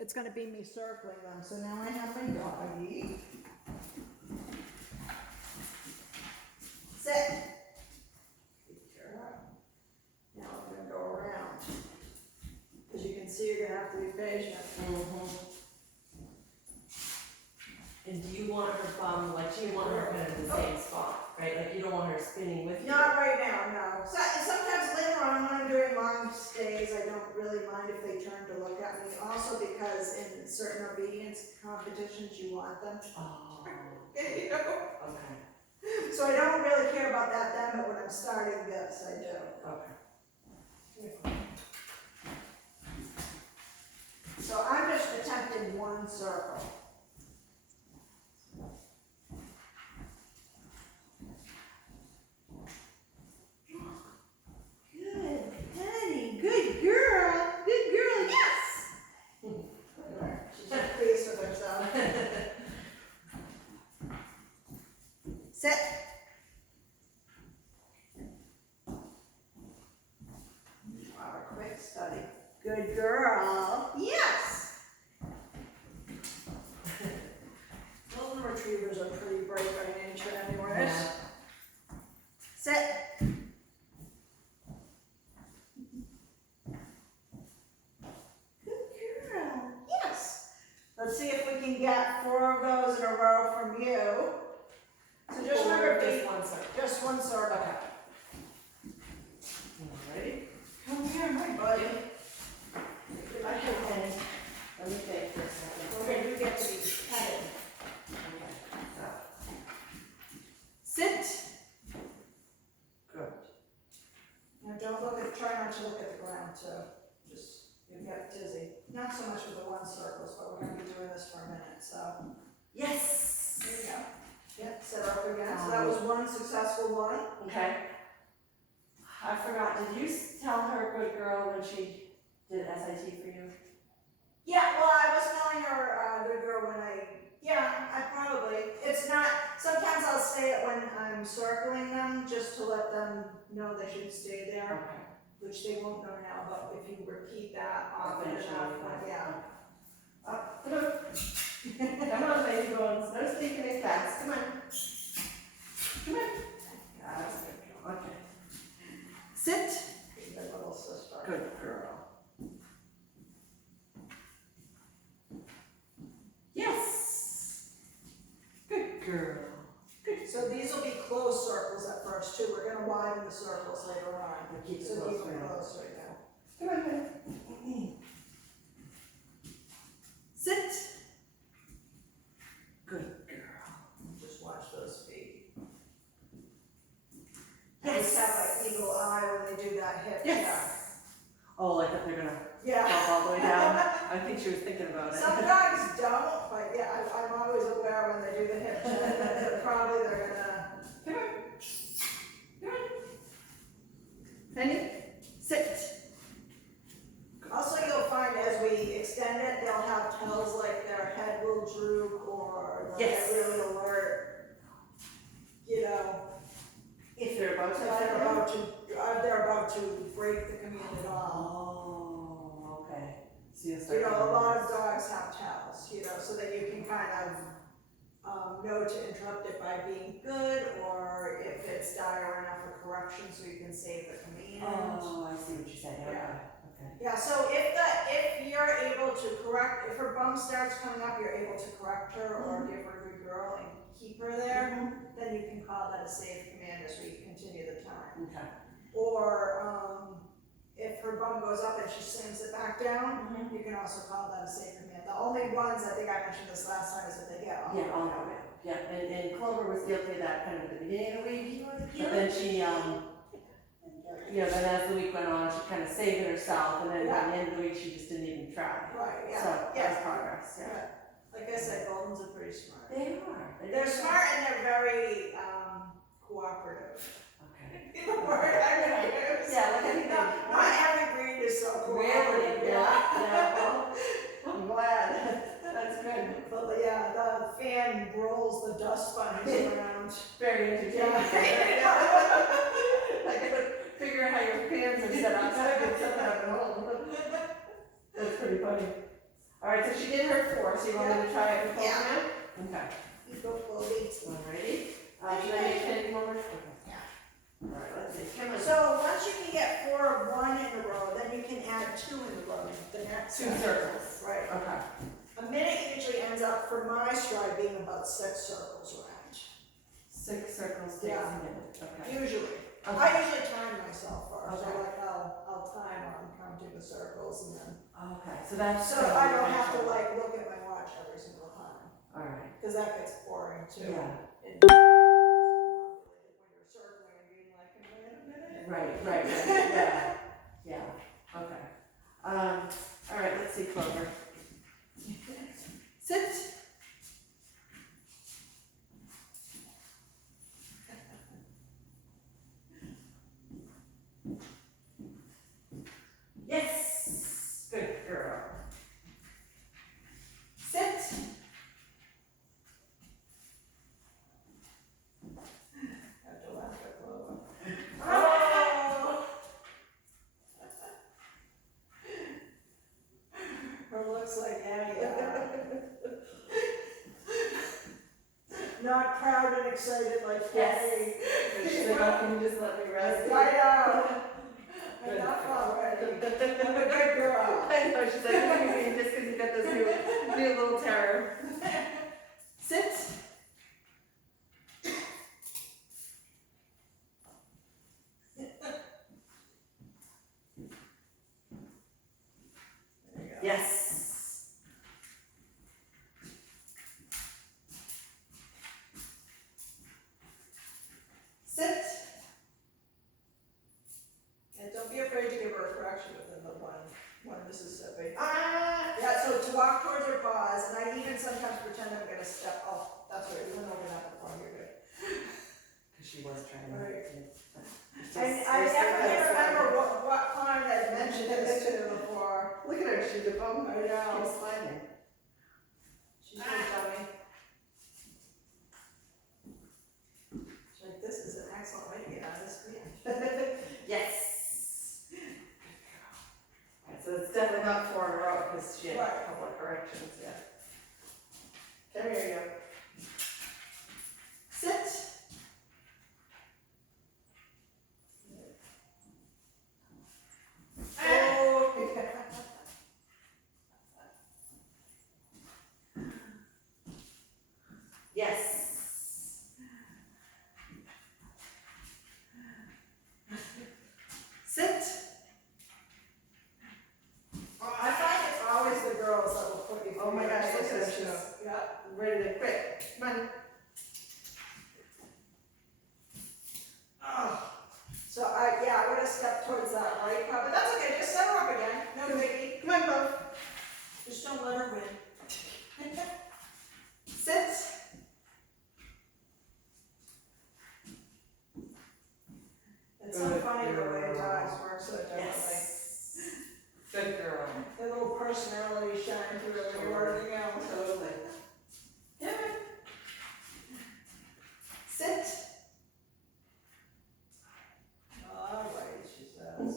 it's gonna be me circling them. So now I have my doggy. Sit. Now I'm gonna go around. As you can see, you're gonna have to be patient. And do you want her bum, like, do you want her kind of in the same spot, right? Like, you don't want her spinning with you? Not right now, no. So, sometimes later on when I'm doing long stays, I don't really mind if they turn to look at me. Also because in certain obedience competitions, you want them to. Oh, You know? okay. So I don't really care about that then, but when I'm starting this, I do. Okay. So I'm just attempting one circle. Good, Penny, good girl, yes! She's just pleased with herself. Sit. Wow, a quick study. Good girl. Yes. Golden retrievers are pretty bright by nature anyways. Yeah. Sit. Good girl. Yes. Let's see if we can get 4 of those in a row from you. So just remember, just one circle. just one circle. Ready? Come here, my buddy. I can end. Let me think for a second. Okay, you get to be petted. Okay. So. Sit. Good. Now don't look at, try not to look at the ground too. Just, you get dizzy. Not so much with the one circles, but we're gonna be doing this for a minute, so. Yes. There you go. Yep, set her up again. So that was one successful one. Okay. I forgot, did you tell her good girl when she did SIT for you? Yeah, well, I was telling her, good girl when I probably, it's not, sometimes I'll say it when I'm circling them, just to let them know they should stay there, Okay. which they won't know now, but if you repeat that often Eventually, enough, yeah. Up, come on. Come on, baby bones. No sneaking in class. Come on. Come on. That's good girl. Okay. Sit. Good little sister. Good girl. Yes. Good girl. Good. So these will be closed circles at first too. We're gonna widen the circles later on. We'll keep it So close keep for it now. close right now. Come on, baby. Sit. Good girl. Just watch those feet. Yes. Just have like eagle eye when they do that hip Yes. Oh, like that they're gonna check. Yeah. fall all the way down. I think she was thinking about it. Some dogs don't, but yeah, I'm always aware when they do the hip check that probably they're gonna. Come on. Come on. Penny, sit. Also, you'll find as we extend it, they'll have tells like their head will droop or they'll Yes. get really alert. You know, If they're about to if they're about to break the command at all. Oh, okay. So you'll You start know, a doing lot this. of dogs have tells, you know, so that you can kind of know to interrupt it by being good, or if it's dire enough for correction, so you can save the command. Oh, I see what you're saying. Okay. Yeah. Okay. Yeah, so if you're able to correct, if her bum starts coming up, you're able to correct her or give her a good girl and keep her there, then you can call that a save command as we continue the time. Okay. Or if her bum goes up and she slams it back down, you can also call that a save command. The only ones, I think I mentioned this last time, is if they get all the Yeah, way I'll down. know it. Yeah, and Clover was guilty of that kind of at the beginning of the week, but then she, then as the week went on, she kind of saved it herself, and then by the end of the week, she just didn't even try. Right, yeah. So, that was progress, yeah. Yeah. Like I said, Goldens are pretty smart. They are. They're smart and they're very cooperative. Okay. You know the word I'm gonna use? Yeah, like anything. Not every breed is so cooperative. Really? Yeah, well, I'm glad. That's good. But yeah, the fan rolls the dust bunnies around. Very entertaining. Yeah. I gotta figure out how your pants are set up, so I can set that up at home. That's pretty funny. Alright, so she did her 4, so you want me to try it with both Yeah. now? Okay. You go slowly. Alrighty. Should I make any more? Okay. Yeah. Alright, let's see, come on. So once you can get 4 of one in a row, then you can add 2 in a row, the next 2 set. circles. Right. Okay. A minute usually ends up, for my stride, being about 6 circles around. 6 circles takes Yeah. a minute, okay. Usually. Okay. I usually time myself first, so Okay. like I'll time on counting the circles and then. Okay, so that's. So I don't have to like look at my watch every single time, Alright, cause that gets boring too. yeah, When you're circling and being like, wait a minute. right, yeah, okay. Alright, let's see, Clover. Sit. Yes, good girl. Sit. I have to laugh at Clover. Oh! Her looks like, yeah. Not proud and excited like Yes. Patty. She's like, oh, can you just let me rest? I know. I'm not already. I'm a good girl. I know, she's like, what do you mean, just because you got this new little terror. Sit. There you go. Yes. Sit. And don't be afraid to give her a correction within the one Mississippi. Ah. Yeah, so to walk towards her paws, and I even sometimes pretend I'm gonna step off. That's right, you went over that before, you're good. Because she was trying Right. to. And I never can remember what pond I'd mentioned this to before. Look at her, she's a bum. I know. Keeps sliding. She's gonna tell me. She's like, this is an excellent way to get out of this band. Yes. Good girl. Alright, so it's definitely not 4 in a row because she had a Right. couple of corrections, yeah. Come here, you. Sit. Oh, Yes. Sit. I find it's always the girls that will put you through. Oh my your gosh, look at her, paces, she's too. Yeah. ready to quit. Come on. Oh. So I would have stepped towards that right paw, but that's okay, just set her up again, no biggie. Come on, Bo. Just don't let her win. Sit. It's so Good funny the way girl. dogs work so differently. Yes. Good girl. Their little personality shine through everything else. Totally. Yeah. Sit. All right, she says.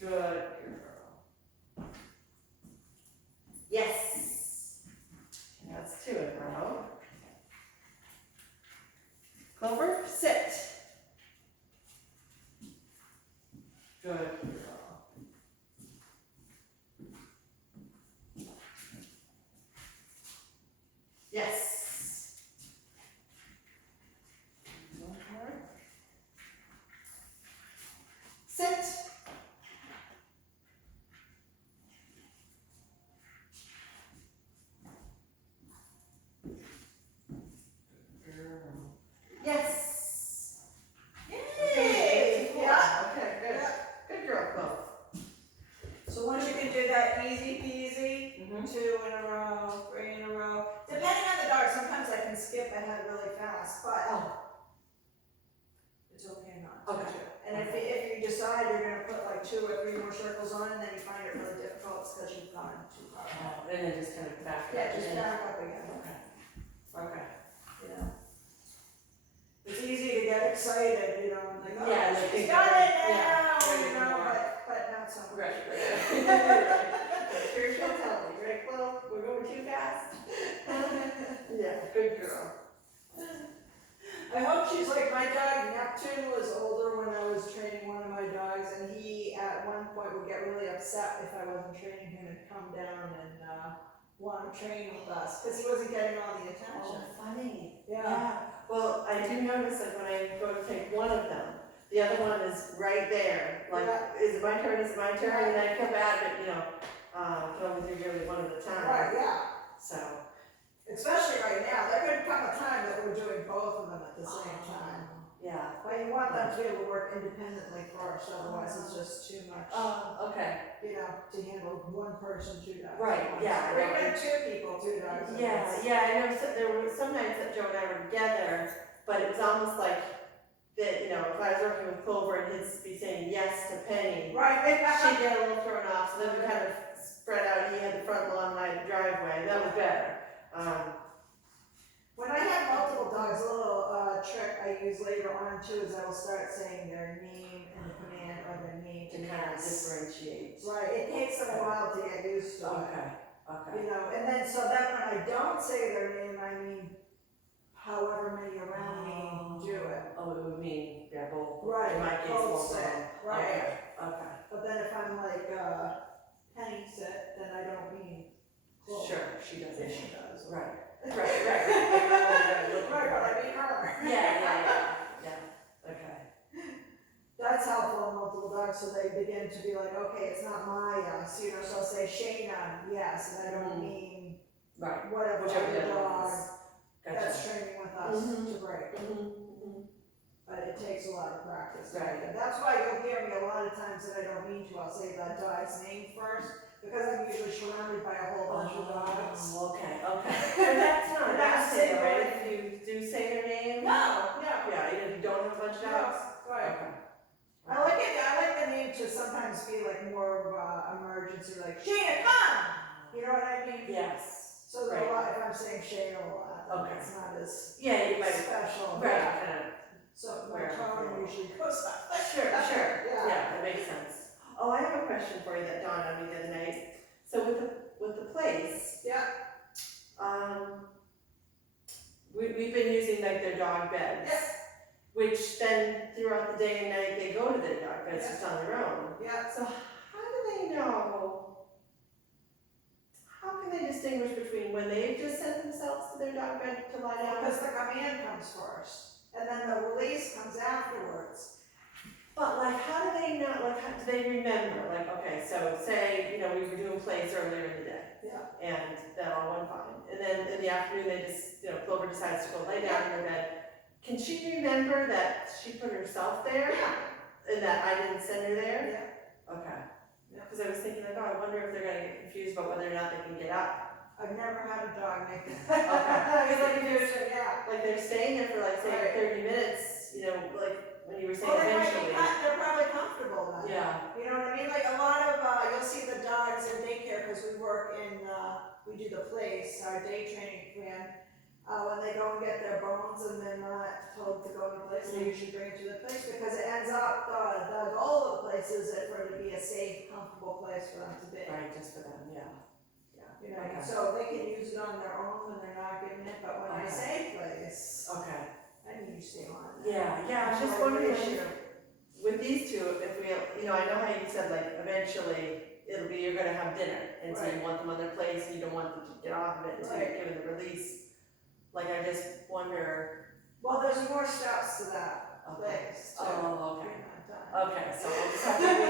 Good girl. Yes. That's 2 in a row. Clover, sit. Good girl. Yes. One more. Sit. Yes. Yay! Yeah. Okay, good. Yeah. Good girl, Chloe. So once you can do that easy peasy, Mm-hmm. 2 in a row, 3 in a row. Depending on the dog, sometimes I can skip ahead really fast, but it's okay not to. Okay. And if you decide you're gonna put like 2 or 3 more circles on, and then you find it really difficult, it's because you've gone too far. And then just kind of back up. Yeah, just in. back up again. Okay. Yeah. It's easy to get excited, you know, and like, oh, Yeah, like she's think got of it it, yeah, now, right, you know, more. but not so much. Right. Sure, she'll tell moving too fast? Yeah, good girl. I hope she's like my dog. Neptune was older when I was training one of my dogs, and he at one point would get really upset if I wasn't training him and come down and want to train with us because he wasn't getting all the attention. Oh, funny. Yeah. Well, I do notice that when I go to take one of them, the other one is right there. Like, is it my turn? Is it my turn? And then I feel bad, but can only do really one at a time. Right. Yeah. So. Especially right now, there could come a time that we're doing both of them at the same time. Yeah. But you want them to be able to work independently first, otherwise it's just too much. Okay. To handle one person, 2 dogs. Right, yeah. Or even 2 people, 2 dogs. Yeah, I know there were some nights that Joe and I were together, but it was almost like that, if I was working with Clover and he'd be saying yes to Penny, Right. she'd get a little thrown off, so then we kind of spread out, he had the front lawn and I had the driveway, that was better. When I have multiple dogs, a little trick I use later on too is I will start saying their name in the command or their name To kind of differentiate. Right, it takes them a while to get used to it. Okay. And then so then when I don't say their name, I mean however many around me do it. Oh, it would mean, both. Right, In my case, both both of them. sit, right. Okay. But then if I'm like, Penny sit, then I don't mean Clover. Sure, she does. If she does. Right. Right, Right. but I mean her. Yeah. Okay. That's helpful in multiple dogs, so they begin to be like, okay, it's not my yes, so I'll say Shayna, yes, and I don't mean Right. whatever Whichever other the dog Gotcha. that's training with us to break. Mm-hmm. But it takes a lot of practice. Right. And that's why you'll hear me a lot of times that I don't mean to, I'll say that dog's name first, because I'm usually surrounded by a whole bunch of dogs. Okay. But that's not And a bad that's thing, it, right? If you do say their name? No. Yeah, even if you don't have a bunch of dogs? Right. Okay. I like the name to sometimes be like more of emergency, like Shayna, come! You know what I mean? Yes. So that a lot, if I'm saying Shayna a lot, then Okay. it's not as Yeah, you might. special. Right, kind of. So my Where- tone usually goes up. Sure. Yeah. Yeah, that makes sense. Oh, I have a question for you that dawned on me the other night. So with the place, Yeah. we've been using like their dog beds. Yes. Which then throughout the day and night, they go to their dog beds just on their own. Yeah. So how do they know, how can they distinguish between when they've just sent themselves to their dog bed to lie down? Because the command comes first, and then the release comes afterwards. But like, how do they know, like, how do they remember? Like, okay, so say, we were doing plays earlier in the day. Yeah. And that all went fine. And then in the afternoon, they just, Clover decides to go lay down in her bed. Can she remember that she put herself there? Yeah. And that I didn't send her there? Yeah. Okay. Yeah. Because I was thinking like, I wonder if they're gonna get confused about whether or not they can get up. I've never had a dog make that. Okay. Yeah. Like they're staying there for like, say, Right. 30 minutes, like when you were saying Well, eventually. they're probably comfortable then. Yeah. You know what I mean? Like a lot of, you'll see the dogs in daycare, because we work in, we do the place, our day training plan. When they go and get their bones and they're not told to go in the place, they usually bring it to the place, because it ends up, the goal of the place is for it to be a safe, comfortable place for them to be. Right, just for them, yeah. Okay. So they can use it on their own when they're not getting it, but when I Okay. say place, Okay. I mean you stay on it. Yeah, I was just wondering, with these two, if we, I know how you said like eventually it'll be, you're gonna have dinner, and so you Right. want them on their place, and you don't want them to get off of it until you're Right. given the release. Like, I just wonder. Well, there's more steps to that Okay. place too. Oh, okay. You're not done. Okay, so we'll just have to